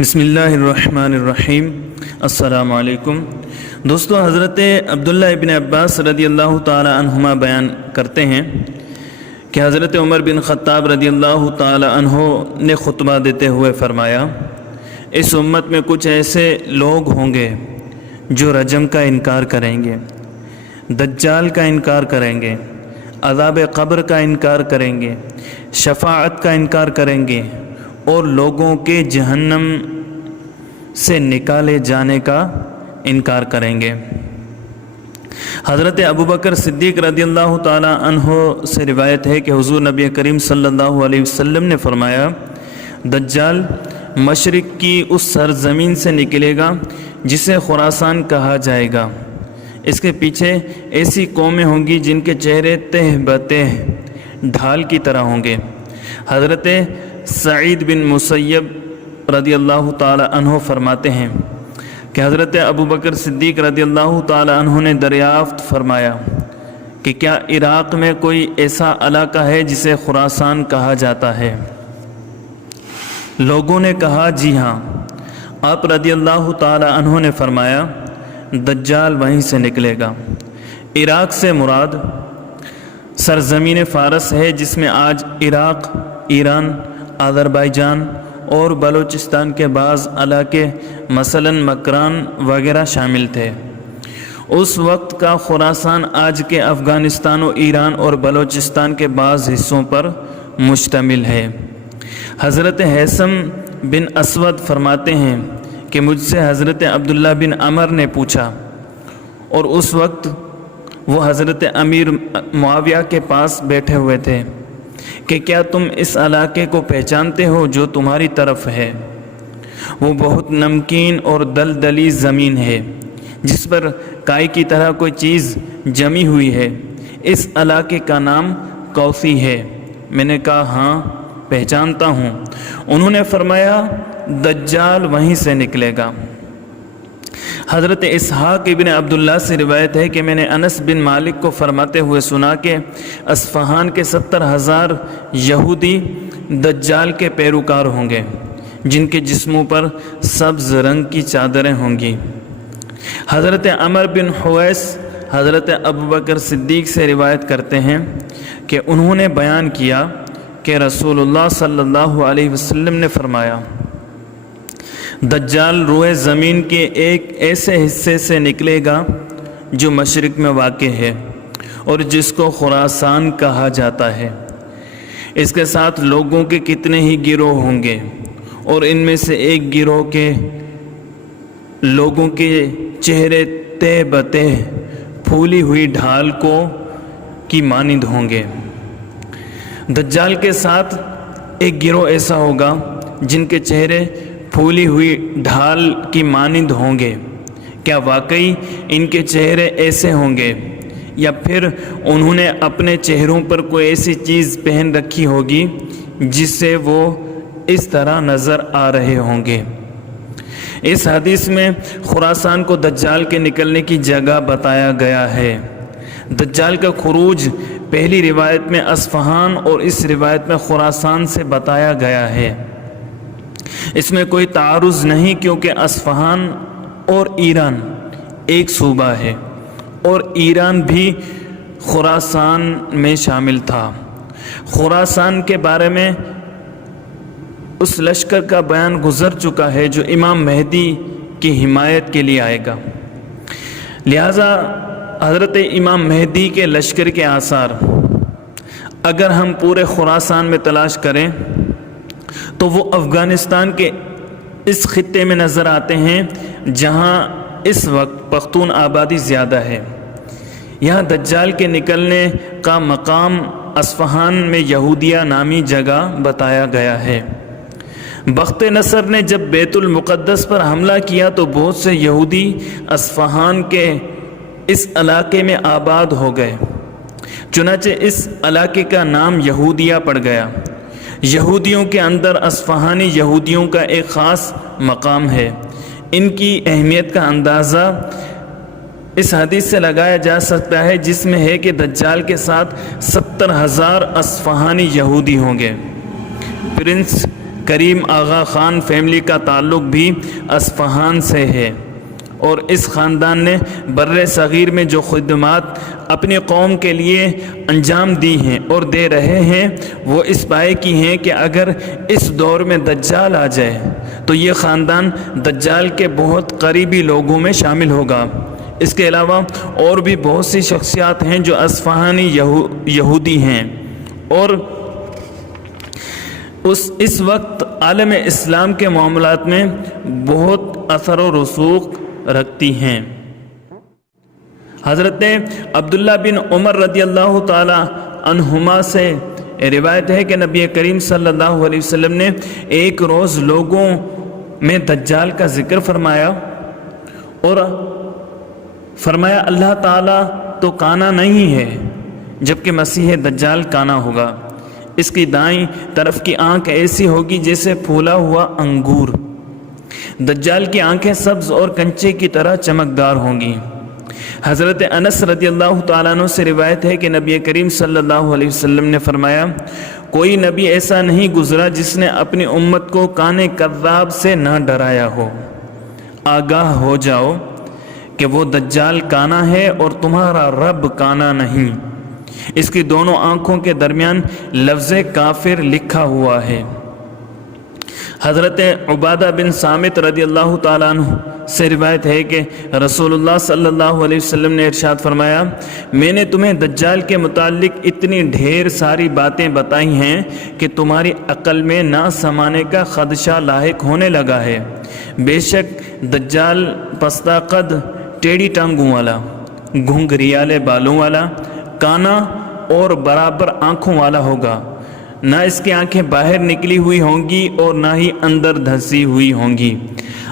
بسم اللہ الرحمن الرحیم۔ السلام علیکم دوستو، حضرت عبداللہ ابن عباس رضی اللہ تعالی عنہما بیان کرتے ہیں کہ حضرت عمر بن خطاب رضی اللہ تعالی عنہ نے خطبہ دیتے ہوئے فرمایا، اس امت میں کچھ ایسے لوگ ہوں گے جو رجم کا انکار کریں گے، دجال کا انکار کریں گے، عذاب قبر کا انکار کریں گے، شفاعت کا انکار کریں گے اور لوگوں کے جہنم سے نکالے جانے کا انکار کریں گے۔ حضرت ابوبکر صدیق رضی اللہ تعالی عنہ سے روایت ہے کہ حضور نبی کریم صلی اللہ علیہ وسلم نے فرمایا، دجال مشرق کی اس سرزمین سے نکلے گا جسے خراسان کہا جائے گا۔ اس کے پیچھے ایسی قومیں ہوں گی جن کے چہرے تہ بتہ ڈھال کی طرح ہوں گے۔ حضرت سعید بن مسیب رضی اللہ تعالی عنہ فرماتے ہیں کہ حضرت ابوبکر صدیق رضی اللہ تعالی عنہ نے دریافت فرمایا کہ کیا عراق میں کوئی ایسا علاقہ ہے جسے خراسان کہا جاتا ہے؟ لوگوں نے کہا جی ہاں۔ آپ رضی اللہ تعالی عنہ نے فرمایا، دجال وہیں سے نکلے گا۔ عراق سے مراد سرزمین فارس ہے جس میں آج عراق، ایران، آذربائیجان اور بلوچستان کے بعض علاقے مثلا مکران وغیرہ شامل تھے۔ اس وقت کا خراسان آج کے افغانستان و ایران اور بلوچستان کے بعض حصوں پر مشتمل ہے۔ حضرت حیثم بن اسود فرماتے ہیں کہ مجھ سے حضرت عبداللہ بن عمر نے پوچھا، اور اس وقت وہ حضرت امیر معاویہ کے پاس بیٹھے ہوئے تھے، کہ کیا تم اس علاقے کو پہچانتے ہو جو تمہاری طرف ہے؟ وہ بہت نمکین اور دلدلی زمین ہے جس پر کائی کی طرح کوئی چیز جمی ہوئی ہے۔ اس علاقے کا نام کوسی ہے۔ میں نے کہا ہاں پہچانتا ہوں۔ انہوں نے فرمایا، دجال وہیں سے نکلے گا۔ حضرت اسحاق ابن عبداللہ سے روایت ہے کہ میں نے انس بن مالک کو فرماتے ہوئے سنا کہ اصفہان کے 70,000 یہودی دجال کے پیروکار ہوں گے جن کے جسموں پر سبز رنگ کی چادریں ہوں گی۔ حضرت عمر بن حویس حضرت ابوبکر صدیق سے روایت کرتے ہیں کہ انہوں نے بیان کیا کہ رسول اللہ صلی اللہ علیہ وسلم نے فرمایا، دجال روئے زمین کے ایک ایسے حصے سے نکلے گا جو مشرق میں واقع ہے اور جس کو خراسان کہا جاتا ہے۔ اس کے ساتھ لوگوں کے کتنے ہی گروہ ہوں گے، اور ان میں سے ایک گروہ کے لوگوں کے چہرے تہ بتہ پھولی ہوئی ڈھال کی مانند ہوں گے۔ دجال کے ساتھ ایک گروہ ایسا ہوگا جن کے چہرے پھولی ہوئی ڈھال کی مانند ہوں گے۔ کیا واقعی ان کے چہرے ایسے ہوں گے، یا پھر انہوں نے اپنے چہروں پر کوئی ایسی چیز پہن رکھی ہوگی جس سے وہ اس طرح نظر آ رہے ہوں گے؟ اس حدیث میں خراسان کو دجال کے نکلنے کی جگہ بتایا گیا ہے۔ دجال کا خروج پہلی روایت میں اصفہان اور اس روایت میں خراسان سے بتایا گیا ہے۔ اس میں کوئی تعارض نہیں، کیونکہ اصفہان اور ایران ایک صوبہ ہے اور ایران بھی خراسان میں شامل تھا۔ خراسان کے بارے میں اس لشکر کا بیان گزر چکا ہے جو امام مہدی کی حمایت کے لیے آئے گا۔ لہذا حضرت امام مہدی کے لشکر کے آثار اگر ہم پورے خراسان میں تلاش کریں تو وہ افغانستان کے اس خطے میں نظر آتے ہیں جہاں اس وقت پختون آبادی زیادہ ہے۔ یہاں دجال کے نکلنے کا مقام اصفہان میں یہودیہ نامی جگہ بتایا گیا ہے۔ بخت نصر نے جب بیت المقدس پر حملہ کیا تو بہت سے یہودی اصفہان کے اس علاقے میں آباد ہو گئے، چنانچہ اس علاقے کا نام یہودیہ پڑ گیا۔ یہودیوں کے اندر اصفہانی یہودیوں کا ایک خاص مقام ہے۔ ان کی اہمیت کا اندازہ اس حدیث سے لگایا جا سکتا ہے جس میں ہے کہ دجال کے ساتھ 70,000 اصفہانی یہودی ہوں گے۔ پرنس کریم آغا خان فیملی کا تعلق بھی اصفہان سے ہے، اور اس خاندان نے بر صغیر میں جو خدمات اپنی قوم کے لیے انجام دی ہیں اور دے رہے ہیں وہ اس پائے کی ہیں کہ اگر اس دور میں دجال آ جائے تو یہ خاندان دجال کے بہت قریبی لوگوں میں شامل ہوگا۔ اس کے علاوہ اور بھی بہت سی شخصیات ہیں جو اصفہانی یہودی ہیں اور اس وقت عالم اسلام کے معاملات میں بہت اثر و رسوخ رکھتی ہیں۔ حضرت عبداللہ بن عمر رضی اللہ تعالی عنہما سے روایت ہے کہ نبی کریم صلی اللہ علیہ وسلم نے ایک روز لوگوں میں دجال کا ذکر فرمایا اور فرمایا اللہ تعالیٰ تو کانا نہیں ہے جبکہ مسیح دجال کانا ہوگا۔ اس کی دائیں طرف کی آنکھ ایسی ہوگی جیسے پھولا ہوا انگور۔ دجال کی آنکھیں سبز اور کنچے کی طرح چمکدار ہوں گی۔ حضرت انس رضی اللہ تعالیٰ عنہ سے روایت ہے کہ نبی کریم صلی اللہ علیہ وسلم نے فرمایا کوئی نبی ایسا نہیں گزرا جس نے اپنی امت کو کان کذاب سے نہ ڈرایا ہو۔ آگاہ ہو جاؤ کہ وہ دجال کانا ہے اور تمہارا رب کانا نہیں۔ اس کی دونوں آنکھوں کے درمیان لفظ کافر لکھا ہوا ہے۔ حضرت عبادہ بن صامت رضی اللہ تعالیٰ عنہ سے روایت ہے کہ رسول اللہ صلی اللہ علیہ وسلم نے ارشاد فرمایا میں نے تمہیں دجال کے متعلق اتنی ڈھیر ساری باتیں بتائی ہیں کہ تمہاری عقل میں نہ سمانے کا خدشہ لاحق ہونے لگا ہے۔ بے شک دجال پستہ قد، ٹیڑھی ٹانگوں والا، گھنگریالے بالوں والا، کانا اور برابر آنکھوں والا ہوگا۔ نہ اس کی آنکھیں باہر نکلی ہوئی ہوں گی اور نہ ہی اندر دھسی ہوئی ہوں گی۔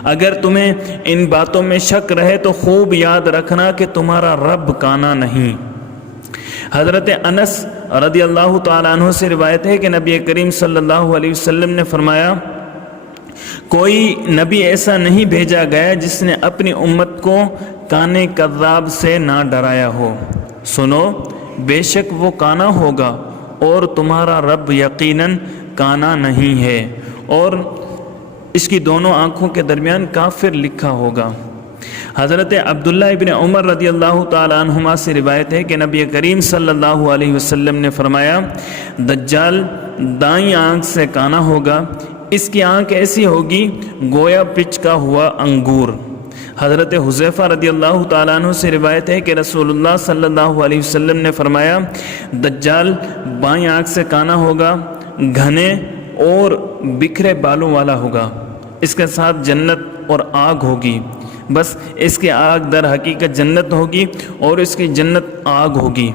اگر تمہیں ان باتوں میں شک رہے تو خوب یاد رکھنا کہ تمہارا رب کانا نہیں۔ حضرت انس رضی اللہ تعالیٰ عنہ سے روایت ہے کہ نبی کریم صلی اللہ علیہ وسلم نے فرمایا کوئی نبی ایسا نہیں بھیجا گیا جس نے اپنی امت کو کانے کذاب سے نہ ڈرایا ہو۔ سنو بے شک وہ کانا ہوگا اور تمہارا رب یقیناً کانا نہیں ہے، اور اس کی دونوں آنکھوں کے درمیان کافر لکھا ہوگا۔ حضرت عبداللہ ابن عمر رضی اللہ تعالیٰ عنہما سے روایت ہے کہ نبی کریم صلی اللہ علیہ وسلم نے فرمایا دجال دائیں آنکھ سے کانا ہوگا، اس کی آنکھ ایسی ہوگی گویا پچکا ہوا انگور۔ حضرت حذیفہ رضی اللہ تعالیٰ عنہ سے روایت ہے کہ رسول اللہ صلی اللہ علیہ وسلم نے فرمایا دجال بائیں آنکھ سے کانا ہوگا، گھنے اور بکھرے بالوں والا ہوگا، اس کے ساتھ جنت اور آگ ہوگی، بس اس کی آگ در حقیقت جنت ہوگی اور اس کی جنت آگ ہوگی۔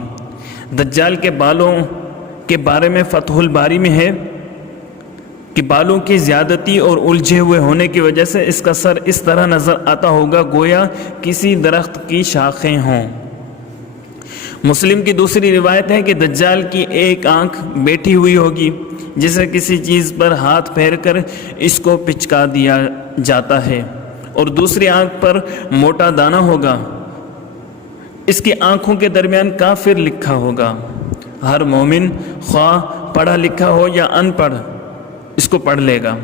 دجال کے بالوں کے بارے میں فتح الباری میں ہے کہ بالوں کی زیادتی اور الجھے ہوئے ہونے کی وجہ سے اس کا سر اس طرح نظر آتا ہوگا گویا کسی درخت کی شاخیں ہوں۔ مسلم کی دوسری روایت ہے کہ دجال کی ایک آنکھ بیٹھی ہوئی ہوگی جسے کسی چیز پر ہاتھ پھیر کر اس کو پچکا دیا جاتا ہے، اور دوسری آنکھ پر موٹا دانہ ہوگا، اس کی آنکھوں کے درمیان کافر لکھا ہوگا۔ ہر مومن خواہ پڑھا لکھا ہو یا ان پڑھ اس کو پڑھ لے گا۔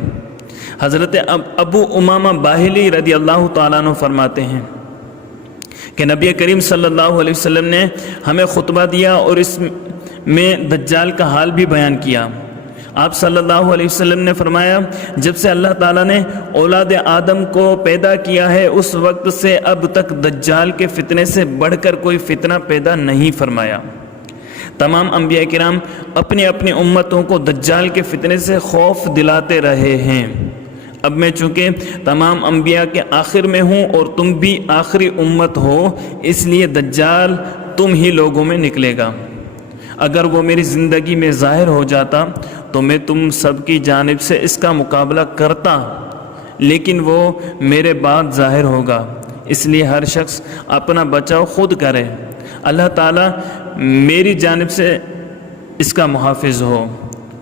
حضرت ابو امامہ باہلی رضی اللہ تعالیٰ عنہ فرماتے ہیں کہ نبی کریم صلی اللہ علیہ وسلم نے ہمیں خطبہ دیا اور اس میں دجال کا حال بھی بیان کیا۔ آپ صلی اللہ علیہ وسلم نے فرمایا جب سے اللہ تعالیٰ نے اولاد آدم کو پیدا کیا ہے اس وقت سے اب تک دجال کے فتنے سے بڑھ کر کوئی فتنہ پیدا نہیں فرمایا۔ تمام انبیاء کرام اپنی اپنی امتوں کو دجال کے فتنے سے خوف دلاتے رہے ہیں۔ اب میں چونکہ تمام انبیاء کے آخر میں ہوں اور تم بھی آخری امت ہو، اس لیے دجال تم ہی لوگوں میں نکلے گا۔ اگر وہ میری زندگی میں ظاہر ہو جاتا تو میں تم سب کی جانب سے اس کا مقابلہ کرتا، لیکن وہ میرے بعد ظاہر ہوگا، اس لیے ہر شخص اپنا بچاؤ خود کرے۔ اللہ تعالیٰ میری جانب سے اس کا محافظ ہو۔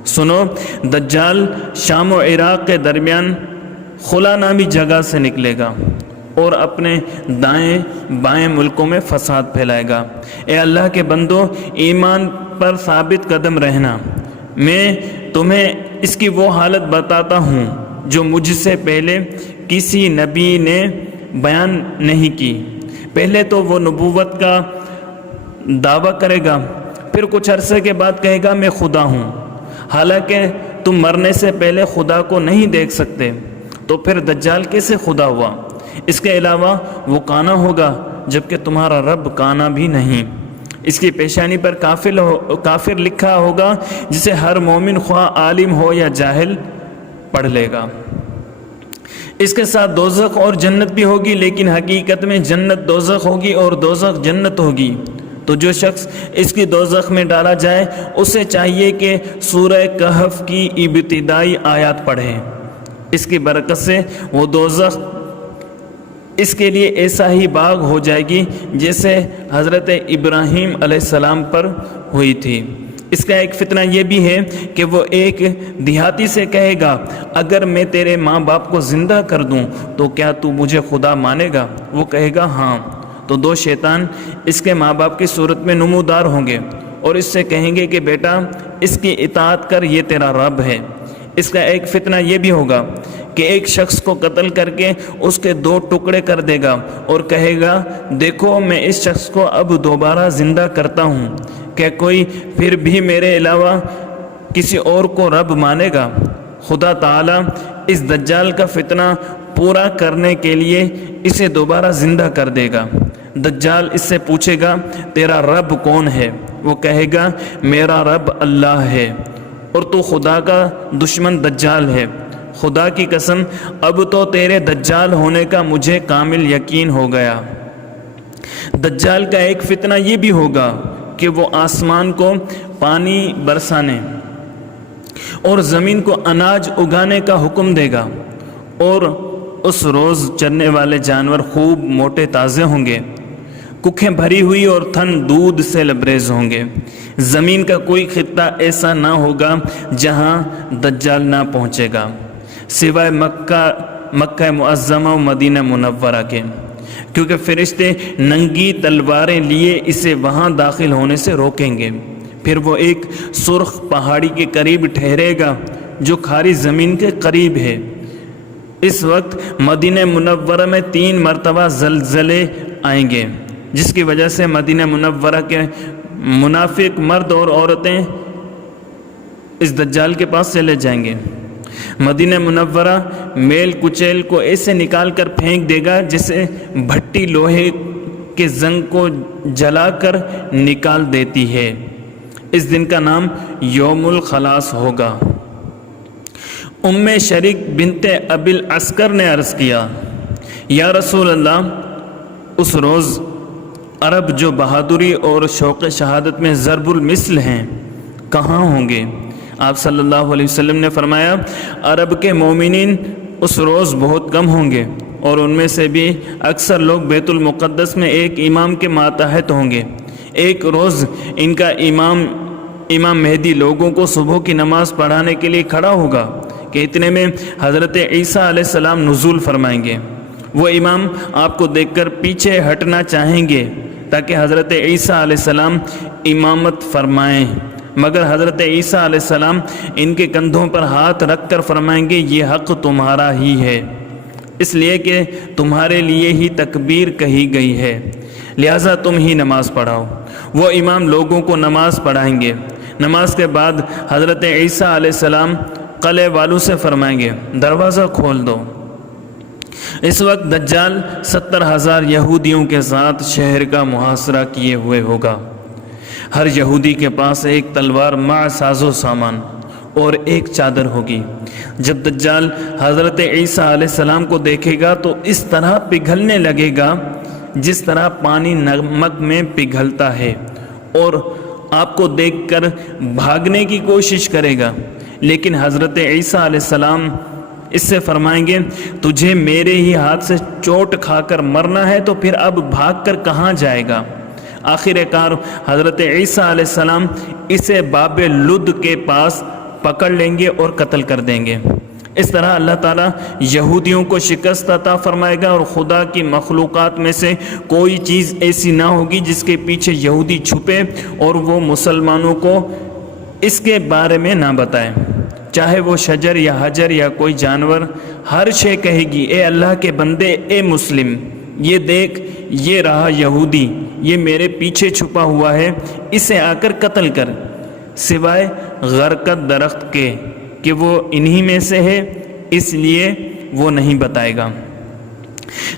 سنو دجال شام و عراق کے درمیان خلا نامی جگہ سے نکلے گا اور اپنے دائیں بائیں ملکوں میں فساد پھیلائے گا۔ اے اللہ کے بندو ایمان پر ثابت قدم رہنا، میں تمہیں اس کی وہ حالت بتاتا ہوں جو مجھ سے پہلے کسی نبی نے بیان نہیں کی۔ پہلے تو وہ نبوت کا دعویٰ کرے گا، پھر کچھ عرصے کے بعد کہے گا میں خدا ہوں، حالانکہ تم مرنے سے پہلے خدا کو نہیں دیکھ سکتے، تو پھر دجال کیسے خدا ہوا؟ اس کے علاوہ وہ کانا ہوگا جبکہ تمہارا رب کانا بھی نہیں۔ اس کی پیشانی پر کافر لکھا ہوگا جسے ہر مومن خواہ عالم ہو یا جاہل پڑھ لے گا۔ اس کے ساتھ دوزخ اور جنت بھی ہوگی، لیکن حقیقت میں جنت دوزخ ہوگی اور دوزخ جنت ہوگی۔ تو جو شخص اس کی دوزخ میں ڈالا جائے اسے چاہیے کہ سورہ کہف کی ابتدائی آیات پڑھے۔ اس کی برکت سے وہ دوزخ اس کے لیے ایسا ہی باغ ہو جائے گی جیسے حضرت ابراہیم علیہ السلام پر ہوئی تھی۔ اس کا ایک فتنہ یہ بھی ہے کہ وہ ایک دیہاتی سے کہے گا اگر میں تیرے ماں باپ کو زندہ کر دوں تو کیا تو مجھے خدا مانے گا؟ وہ کہے گا ہاں۔ تو دو شیطان اس کے ماں باپ کی صورت میں نمودار ہوں گے اور اس سے کہیں گے کہ بیٹا اس کی اطاعت کر، یہ تیرا رب ہے۔ اس کا ایک فتنہ یہ بھی ہوگا کہ ایک شخص کو قتل کر کے اس کے 2 ٹکڑے کر دے گا اور کہے گا دیکھو میں اس شخص کو اب دوبارہ زندہ کرتا ہوں، کہ کوئی پھر بھی میرے علاوہ کسی اور کو رب مانے گا؟ خدا تعالیٰ اس دجال کا فتنہ پورا کرنے کے لیے اسے دوبارہ زندہ کر دے گا۔ دجال اس سے پوچھے گا تیرا رب کون ہے؟ وہ کہے گا میرا رب اللہ ہے، اور تو خدا کا دشمن دجال ہے۔ خدا کی قسم اب تو تیرے دجال ہونے کا مجھے کامل یقین ہو گیا۔ دجال کا ایک فتنہ یہ بھی ہوگا کہ وہ آسمان کو پانی برسانے اور زمین کو اناج اگانے کا حکم دے گا، اور اس روز چرنے والے جانور خوب موٹے تازے ہوں گے، ککھیں بھری ہوئی اور تھن دودھ سے لبریز ہوں گے۔ زمین کا کوئی خطہ ایسا نہ ہوگا جہاں دجال نہ پہنچے گا سوائے مکہ معظمہ و مدینہ منورہ کے، کیونکہ فرشتے ننگی تلواریں لیے اسے وہاں داخل ہونے سے روکیں گے۔ پھر وہ ایک سرخ پہاڑی کے قریب ٹھہرے گا جو کھاری زمین کے قریب ہے۔ اس وقت مدینہ منورہ میں 3 مرتبہ زلزلے آئیں گے، جس کی وجہ سے مدینہ منورہ کے منافق مرد اور عورتیں اس دجال کے پاس چلے جائیں گے۔ مدینہ منورہ میل کچیل کو ایسے نکال کر پھینک دے گا جیسے بھٹی لوہے کے زنگ کو جلا کر نکال دیتی ہے۔ اس دن کا نام یوم الخلاص ہوگا۔ ام شریک بنت ابی العسکر نے عرض کیا یا رسول اللہ، اس روز عرب جو بہادری اور شوق شہادت میں ضرب المثل ہیں کہاں ہوں گے؟ آپ صلی اللہ علیہ وسلم نے فرمایا عرب کے مومنین اس روز بہت کم ہوں گے، اور ان میں سے بھی اکثر لوگ بیت المقدس میں ایک امام کے ماتحت ہوں گے۔ ایک روز ان کا امام مہدی لوگوں کو صبح کی نماز پڑھانے کے لیے کھڑا ہوگا کہ اتنے میں حضرت عیسیٰ علیہ السلام نزول فرمائیں گے۔ وہ امام آپ کو دیکھ کر پیچھے ہٹنا چاہیں گے تاکہ حضرت عیسیٰ علیہ السلام امامت فرمائیں، مگر حضرت عیسیٰ علیہ السلام ان کے کندھوں پر ہاتھ رکھ کر فرمائیں گے یہ حق تمہارا ہی ہے، اس لیے کہ تمہارے لیے ہی تکبیر کہی گئی ہے، لہٰذا تم ہی نماز پڑھاؤ۔ وہ امام لوگوں کو نماز پڑھائیں گے۔ نماز کے بعد حضرت عیسیٰ علیہ السلام قلعے والوں سے فرمائیں گے دروازہ کھول دو۔ اس وقت دجال 70,000 یہودیوں کے ساتھ شہر کا محاصرہ کیے ہوئے ہوگا۔ ہر یہودی کے پاس ایک تلوار مع ساز و سامان اور ایک چادر ہوگی۔ جب دجال حضرت عیسیٰ علیہ السلام کو دیکھے گا تو اس طرح پگھلنے لگے گا جس طرح پانی نمک میں پگھلتا ہے، اور آپ کو دیکھ کر بھاگنے کی کوشش کرے گا، لیکن حضرت عیسیٰ علیہ السلام اس سے فرمائیں گے تجھے میرے ہی ہاتھ سے چوٹ کھا کر مرنا ہے تو پھر اب بھاگ کر کہاں جائے گا؟ آخر کار حضرت عیسیٰ علیہ السلام اسے باب لد کے پاس پکڑ لیں گے اور قتل کر دیں گے۔ اس طرح اللہ تعالیٰ یہودیوں کو شکست عطا فرمائے گا، اور خدا کی مخلوقات میں سے کوئی چیز ایسی نہ ہوگی جس کے پیچھے یہودی چھپے اور وہ مسلمانوں کو اس کے بارے میں نہ بتائیں، چاہے وہ شجر یا حجر یا کوئی جانور، ہر شے کہے گی اے اللہ کے بندے، اے مسلم، یہ دیکھ یہ رہا یہودی، یہ میرے پیچھے چھپا ہوا ہے، اسے آ کر قتل کر، سوائے غرقد درخت کے کہ وہ انہی میں سے ہے، اس لیے وہ نہیں بتائے گا۔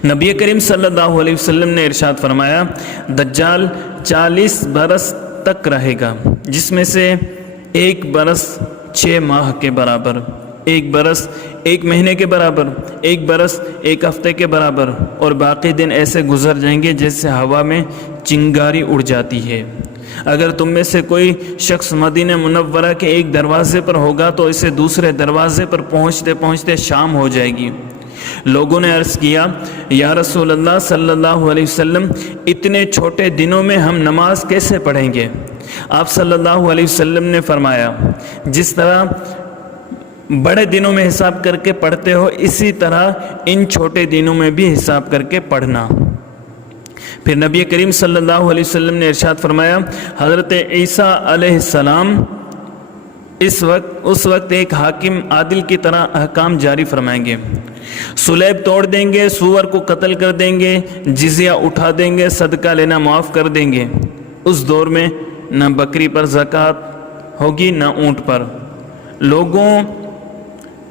نبی کریم صلی اللہ علیہ وسلم نے ارشاد فرمایا، دجال 40 برس تک رہے گا، جس میں سے 1 برس 6 ماہ کے برابر، 1 برس 1 مہینے کے برابر، 1 برس 1 ہفتے کے برابر، اور باقی دن ایسے گزر جائیں گے جیسے ہوا میں چنگاری اڑ جاتی ہے۔ اگر تم میں سے کوئی شخص مدینہ منورہ کے ایک دروازے پر ہوگا تو اسے دوسرے دروازے پر پہنچتے پہنچتے شام ہو جائے گی۔ لوگوں نے عرض کیا، یا رسول اللہ صلی اللہ علیہ وسلم، اتنے چھوٹے دنوں میں ہم نماز کیسے پڑھیں گے؟ آپ صلی اللہ علیہ وسلم نے فرمایا، جس طرح بڑے دنوں میں حساب کر کے پڑھتے ہو، اسی طرح ان چھوٹے دنوں میں بھی حساب کر کے پڑھنا۔ پھر نبی کریم صلی اللہ علیہ وسلم نے ارشاد فرمایا، حضرت عیسیٰ علیہ السلام اس وقت ایک حاکم عادل کی طرح احکام جاری فرمائیں گے، سلیب توڑ دیں گے، سور کو قتل کر دیں گے، جزیہ اٹھا دیں گے، صدقہ لینا معاف کر دیں گے۔ اس دور میں نہ بکری پر زکوٰۃ ہوگی نہ اونٹ پر۔ لوگوں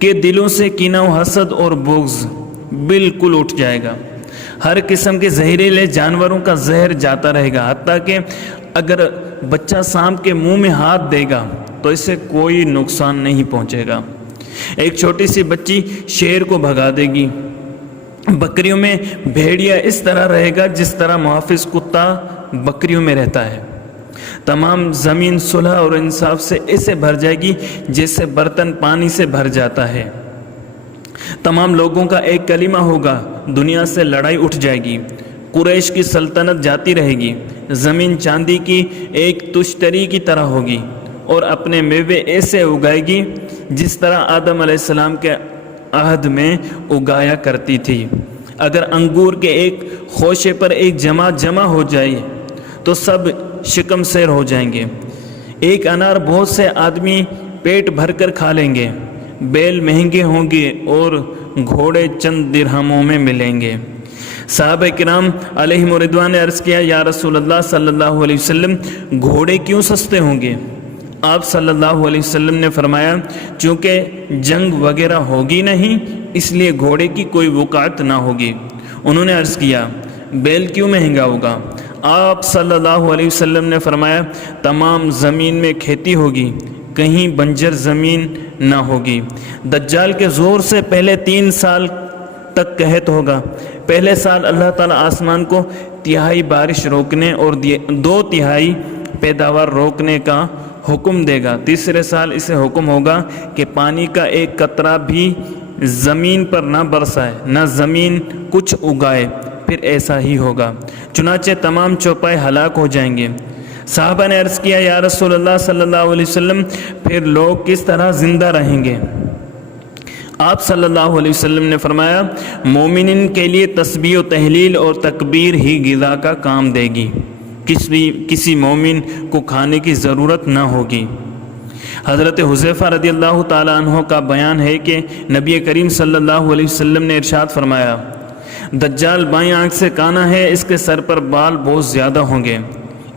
کے دلوں سے کینہ و حسد اور بغض بالکل اٹھ جائے گا، ہر قسم کے زہریلے جانوروں کا زہر جاتا رہے گا، حتیٰ کہ اگر بچہ سانپ کے منہ میں ہاتھ دے گا تو اسے کوئی نقصان نہیں پہنچے گا۔ ایک چھوٹی سی بچی شیر کو بھگا دے گی۔ بکریوں میں بھیڑیا اس طرح رہے گا جس طرح محافظ کتا بکریوں میں رہتا ہے۔ تمام زمین صلح اور انصاف سے ایسے بھر جائے گی جیسے برتن پانی سے بھر جاتا ہے۔ تمام لوگوں کا ایک کلمہ ہوگا، دنیا سے لڑائی اٹھ جائے گی، قریش کی سلطنت جاتی رہے گی، زمین چاندی کی ایک تشتری کی طرح ہوگی اور اپنے میوے ایسے اگائے گی جس طرح آدم علیہ السلام کے عہد میں اگایا کرتی تھی۔ اگر انگور کے ایک خوشے پر ایک جماعت جمع ہو جائے تو سب شکم سیر ہو جائیں گے۔ ایک انار بہت سے آدمی پیٹ بھر کر کھا لیں گے، بیل مہنگے ہوں گے اور گھوڑے چند درہموں میں ملیں گے۔ صحابہ کرام علیہم رضوان نے عرض کیا، یا رسول اللہ صلی اللہ علیہ وسلم، گھوڑے کیوں سستے ہوں گے؟ آپ صلی اللہ علیہ وسلم نے فرمایا، چونکہ جنگ وغیرہ ہوگی نہیں، اس لیے گھوڑے کی کوئی وقعت نہ ہوگی۔ انہوں نے عرض کیا، بیل کیوں مہنگا ہوگا؟ آپ صلی اللہ علیہ وسلم نے فرمایا، تمام زمین میں کھیتی ہوگی، کہیں بنجر زمین نہ ہوگی۔ دجال کے ظہور سے پہلے 3 سال تک قحط ہوگا۔ پہلے سال اللہ تعالیٰ آسمان کو 1/3 بارش روکنے اور 2/3 پیداوار روکنے کا حکم دے گا۔ تیسرے سال اسے حکم ہوگا کہ پانی کا ایک قطرہ بھی زمین پر نہ برسائے، نہ زمین کچھ اگائے۔ پھر ایسا ہی ہوگا، چنانچہ تمام چوپائے ہلاک ہو جائیں گے۔ صحابہ نے عرض کیا، یا رسول اللہ صلی اللہ علیہ وسلم، پھر لوگ کس طرح زندہ رہیں گے؟ آپ صلی اللہ علیہ وسلم نے فرمایا، مومنین کے لیے تسبیح و تحلیل اور تکبیر ہی غذا کا کام دے گی، کسی مومن کو کھانے کی ضرورت نہ ہوگی۔ حضرت حذیفہ رضی اللہ تعالیٰ عنہ کا بیان ہے کہ نبی کریم صلی اللہ علیہ وسلم نے ارشاد فرمایا، دجال بائیں آنکھ سے کانا ہے، اس کے سر پر بال بہت زیادہ ہوں گے،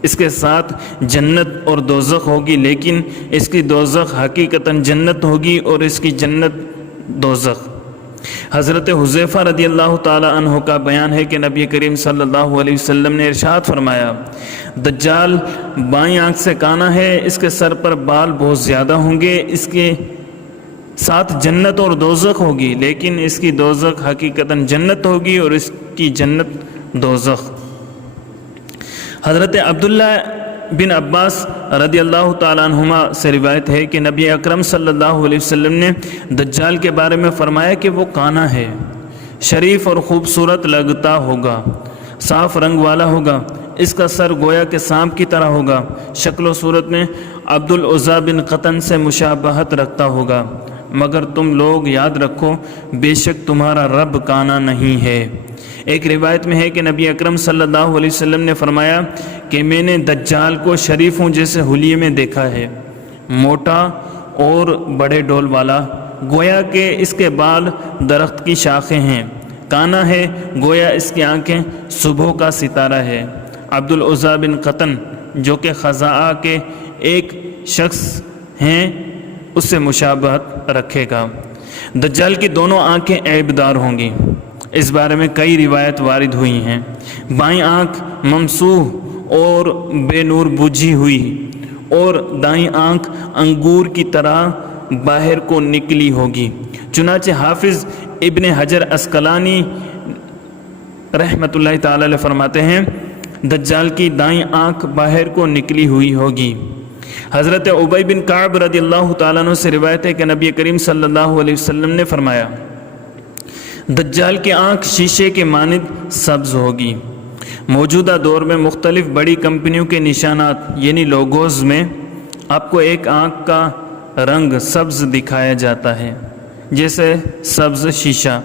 اس کے ساتھ جنت اور دوزخ ہوگی، لیکن اس کی دوزخ حقیقتاً جنت ہوگی اور اس کی جنت دوزخ۔ حضرت حذیفہ رضی اللہ تعالیٰ عنہ کا بیان ہے کہ نبی کریم صلی اللہ علیہ وسلم نے ارشاد فرمایا، دجال بائیں آنکھ سے کانا ہے، اس کے سر پر بال بہت زیادہ ہوں گے، اس کے ساتھ جنت اور دوزخ ہوگی، لیکن اس کی دوزخ حقیقتاً جنت ہوگی اور اس کی جنت دوزخ۔ حضرت عبداللہ بن عباس رضی اللہ تعالیٰ عنہما سے روایت ہے کہ نبی اکرم صلی اللہ علیہ وسلم نے دجال کے بارے میں فرمایا کہ وہ کانا ہے، شریف اور خوبصورت لگتا ہوگا، صاف رنگ والا ہوگا، اس کا سر گویا کہ سانپ کی طرح ہوگا، شکل و صورت میں عبدالعزیٰ بن قطن سے مشابہت رکھتا ہوگا، مگر تم لوگ یاد رکھو، بے شک تمہارا رب کانا نہیں ہے۔ ایک روایت میں ہے کہ نبی اکرم صلی اللہ علیہ وسلم نے فرمایا کہ میں نے دجال کو شریفوں جیسے حلیے میں دیکھا ہے، موٹا اور بڑے ڈول والا، گویا کہ اس کے بال درخت کی شاخیں ہیں، کانا ہے گویا اس کی آنکھیں صبح کا ستارہ ہے۔ عبد العزیٰ بن قطن جو کہ خزاعہ کے ایک شخص ہیں اس سے مشابہت رکھے گا۔ دجال کی دونوں آنکھیں عیبدار ہوں گی، اس بارے میں کئی روایت وارد ہوئی ہیں۔ بائیں آنکھ ممسوح اور بے نور بجھی ہوئی اور دائیں آنکھ انگور کی طرح باہر کو نکلی ہوگی۔ چنانچہ حافظ ابن حجر عسقلانی رحمۃ اللہ تعالی علیہ فرماتے ہیں دجال کی دائیں آنکھ باہر کو نکلی ہوئی ہوگی۔ حضرت ابی بن کعب رضی اللہ تعالیٰ عنہ سے روایت ہے کہ نبی کریم صلی اللہ علیہ وسلم نے فرمایا دجال کی آنکھ شیشے کے مانند سبز ہوگی۔ موجودہ دور میں مختلف بڑی کمپنیوں کے نشانات یعنی لوگوز میں آپ کو ایک آنکھ کا رنگ سبز دکھایا جاتا ہے، جیسے سبز شیشہ۔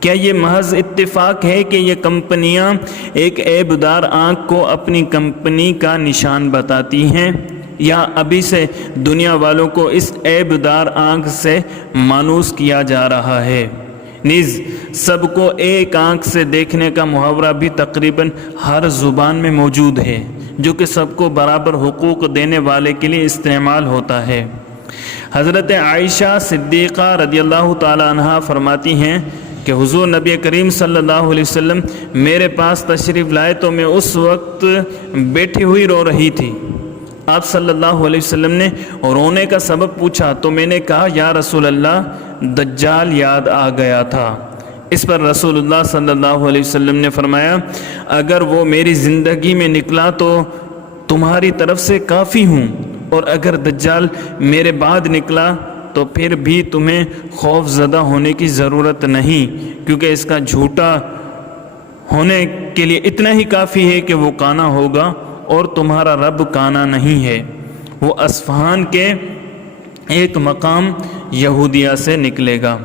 کیا یہ محض اتفاق ہے کہ یہ کمپنیاں ایک عیبدار آنکھ کو اپنی کمپنی کا نشان بتاتی ہیں، یا ابھی سے دنیا والوں کو اس عیبدار آنکھ سے مانوس کیا جا رہا ہے؟ نیز سب کو ایک آنکھ سے دیکھنے کا محاورہ بھی تقریباً ہر زبان میں موجود ہے، جو کہ سب کو برابر حقوق دینے والے کے لیے استعمال ہوتا ہے۔ حضرت عائشہ صدیقہ رضی اللہ تعالی عنہا فرماتی ہیں کہ حضور نبی کریم صلی اللہ علیہ وسلم میرے پاس تشریف لائے تو میں اس وقت بیٹھی ہوئی رو رہی تھی۔ آپ صلی اللہ علیہ وسلم نے رونے کا سبب پوچھا تو میں نے کہا یا رسول اللہ دجال یاد آ گیا تھا۔ اس پر رسول اللہ صلی اللہ علیہ وسلم نے فرمایا اگر وہ میری زندگی میں نکلا تو تمہاری طرف سے کافی ہوں، اور اگر دجال میرے بعد نکلا تو پھر بھی تمہیں خوف زدہ ہونے کی ضرورت نہیں، کیونکہ اس کا جھوٹا ہونے کے لیے اتنا ہی کافی ہے کہ وہ کانا ہوگا اور تمہارا رب کانا نہیں ہے، وہ اصفہان کے ایک مقام یہودیہ سے نکلے گا۔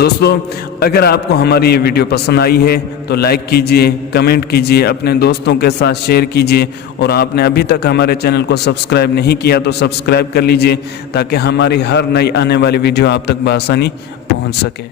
دوستو، اگر آپ کو ہماری یہ ویڈیو پسند آئی ہے تو لائک کیجئے، کمنٹ کیجئے، اپنے دوستوں کے ساتھ شیئر کیجئے، اور آپ نے ابھی تک ہمارے چینل کو سبسکرائب نہیں کیا تو سبسکرائب کر لیجئے تاکہ ہماری ہر نئی آنے والی ویڈیو آپ تک بآسانی پہنچ سکے۔